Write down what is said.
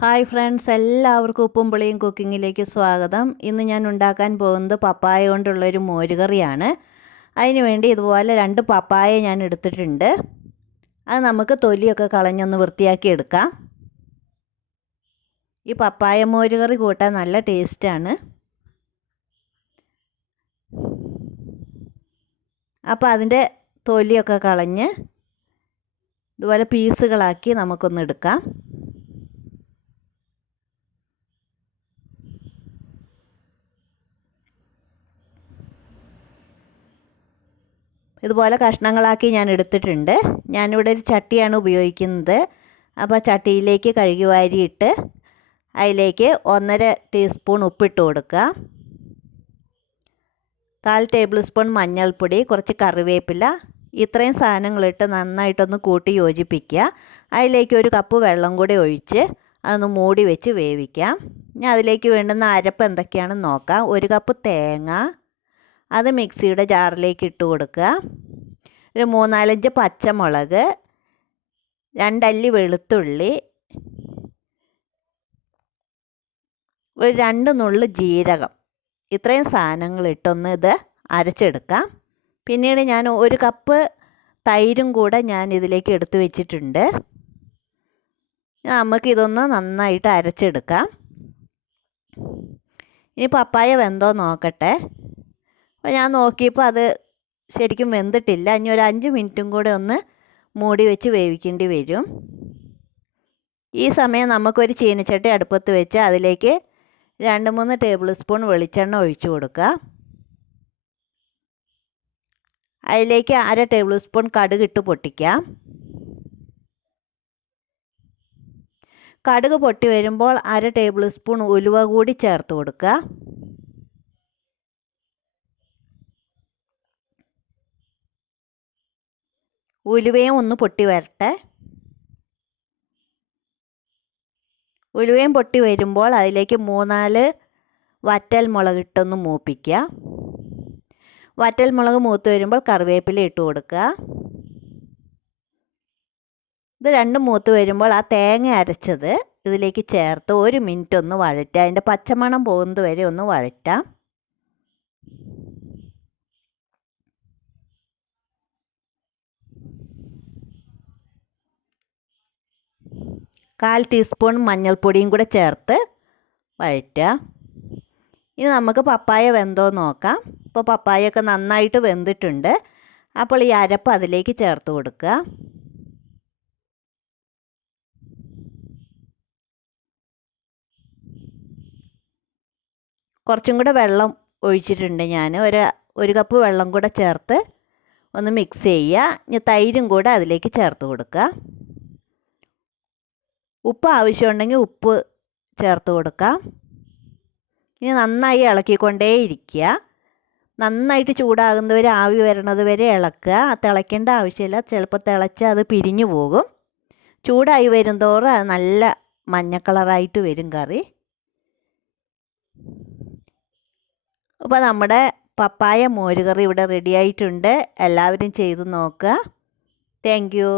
Hi friends, എല്ലാവർക്കും ഉപ്പും പുളിയും കുക്കിങ്ങിലേക്ക് സ്വാഗതം. ഇന്ന് ഞാൻ ഉണ്ടാക്കാൻ പോകുന്നത് പപ്പായ കൊണ്ടുള്ളൊരു മോരുകറിയാണ്. അതിന് വേണ്ടി ഇതുപോലെ 2 പപ്പായ ഞാൻ എടുത്തിട്ടുണ്ട്. അത് നമുക്ക് തൊലിയൊക്കെ കളഞ്ഞൊന്ന് വൃത്തിയാക്കി എടുക്കാം. ഈ പപ്പായ മോരുകറി കൂട്ടാൻ നല്ല ടേസ്റ്റാണ്. അപ്പോൾ അതിൻ്റെ തൊലിയൊക്കെ കളഞ്ഞ് ഇതുപോലെ പീസുകളാക്കി നമുക്കൊന്ന് എടുക്കാം. ഇതുപോലെ കഷ്ണങ്ങളാക്കി ഞാൻ എടുത്തിട്ടുണ്ട്. ഞാനിവിടെ ഒരു ചട്ടിയാണ് ഉപയോഗിക്കുന്നത്. അപ്പോൾ ചട്ടിയിലേക്ക് കഴുകി വാരിയിട്ട് അതിലേക്ക് 1.5 ടീസ്പൂൺ ഉപ്പിട്ട് കൊടുക്കുക. 1/4 ടേബിൾ സ്പൂൺ മഞ്ഞൾപ്പൊടി, കുറച്ച് കറിവേപ്പില, ഇത്രയും സാധനങ്ങളിട്ട് നന്നായിട്ടൊന്ന് കൂട്ടി യോജിപ്പിക്കുക. അതിലേക്ക് 1 കപ്പ് വെള്ളം കൂടി ഒഴിച്ച് അതൊന്ന് മൂടി വെച്ച് വേവിക്കാം. ഇനി അതിലേക്ക് വേണ്ടുന്ന അരപ്പ് എന്തൊക്കെയാണെന്ന് നോക്കാം. 1 കപ്പ് തേങ്ങ, അത് മിക്സിയുടെ ജാറിലേക്ക് ഇട്ട് കൊടുക്കുക. ഒരു 3-4 പച്ചമുളക്, 2 അല്ലി വെളുത്തുള്ളി, ഒരു 2 നുള്ള് ജീരകം, ഇത്രയും സാധനങ്ങളിട്ടൊന്ന് ഇത് അരച്ചെടുക്കാം. പിന്നീട് ഞാൻ 1 കപ്പ് തൈരും കൂടെ ഞാൻ ഇതിലേക്ക് എടുത്ത് വെച്ചിട്ടുണ്ട്. നമുക്കിതൊന്ന് നന്നായിട്ട് അരച്ചെടുക്കാം. ഇനി പപ്പായ വെന്തോ നോക്കട്ടെ. അപ്പോൾ ഞാൻ നോക്കിയപ്പോൾ അത് ശരിക്കും വെന്തിട്ടില്ല. ഇനി ഒരു 5 മിനിറ്റും കൂടെ ഒന്ന് മൂടി വെച്ച് വേവിക്കേണ്ടി വരും. ഈ സമയം നമുക്കൊരു ചീനച്ചട്ടി അടുപ്പത്ത് വെച്ച് അതിലേക്ക് 2-3 ടേബിൾ സ്പൂൺ വെളിച്ചെണ്ണ ഒഴിച്ചു കൊടുക്കുക. അതിലേക്ക് 1/2 ടേബിൾ സ്പൂൺ കടുക് ഇട്ട് പൊട്ടിക്കാം. കടുക് പൊട്ടി വരുമ്പോൾ 1/2 ടേബിൾ സ്പൂൺ ഉലുവ കൂടി ചേർത്ത് കൊടുക്കുക. ഉലുവയും ഒന്ന് പൊട്ടി വരട്ടെ. ഉലുവയും പൊട്ടി വരുമ്പോൾ അതിലേക്ക് 3-4 വറ്റൽ മുളക് ഇട്ടൊന്ന് മൂപ്പിക്കുക. വറ്റൽ മുളക് മൂത്ത് വരുമ്പോൾ കറിവേപ്പില ഇട്ട് കൊടുക്കുക. ഇത് രണ്ടും മൂത്ത് വരുമ്പോൾ ആ തേങ്ങ അരച്ചത് ഇതിലേക്ക് ചേർത്ത് 1 മിനിറ്റ് ഒന്ന് വഴറ്റുക. അതിൻ്റെ പച്ചമണം പോകുന്നത് വരെ ഒന്ന് വഴറ്റാം. കാൽ ടീസ്പൂൺ മഞ്ഞൾപ്പൊടിയും കൂടെ ചേർത്ത് വഴറ്റുക. ഇനി നമുക്ക് പപ്പായ വെന്തോ നോക്കാം. ഇപ്പോൾ പപ്പായൊക്കെ നന്നായിട്ട് വെന്തിട്ടുണ്ട്. അപ്പോൾ ഈ അരപ്പ് അതിലേക്ക് ചേർത്ത് കൊടുക്കുക. കുറച്ചും കൂടെ വെള്ളം ഒഴിച്ചിട്ടുണ്ട് ഞാൻ. ഒരു കപ്പ് വെള്ളം കൂടെ ചേർത്ത് ഒന്ന് മിക്സ് ചെയ്യുക. ഇനി തൈരും കൂടെ അതിലേക്ക് ചേർത്ത് കൊടുക്കുക. ഉപ്പ് ആവശ്യമുണ്ടെങ്കിൽ ഉപ്പ് ചേർത്ത് കൊടുക്കാം. ഇനി നന്നായി ഇളക്കിക്കൊണ്ടേയിരിക്കുക. നന്നായിട്ട് ചൂടാകുന്നവരെ ആവി വരണത് വരെ ഇളക്കുക. തിളയ്ക്കേണ്ട ആവശ്യമില്ല. ചിലപ്പോൾ തിളച്ച് അത് പിരിഞ്ഞു പോകും. ചൂടായി വരുന്തോറും അത് നല്ല മഞ്ഞ കളറായിട്ട് വരും കറി. അപ്പോൾ നമ്മുടെ പപ്പായ മോരുകറി ഇവിടെ റെഡി ആയിട്ടുണ്ട്. എല്ലാവരും ചെയ്ത് നോക്കുക. Thank you.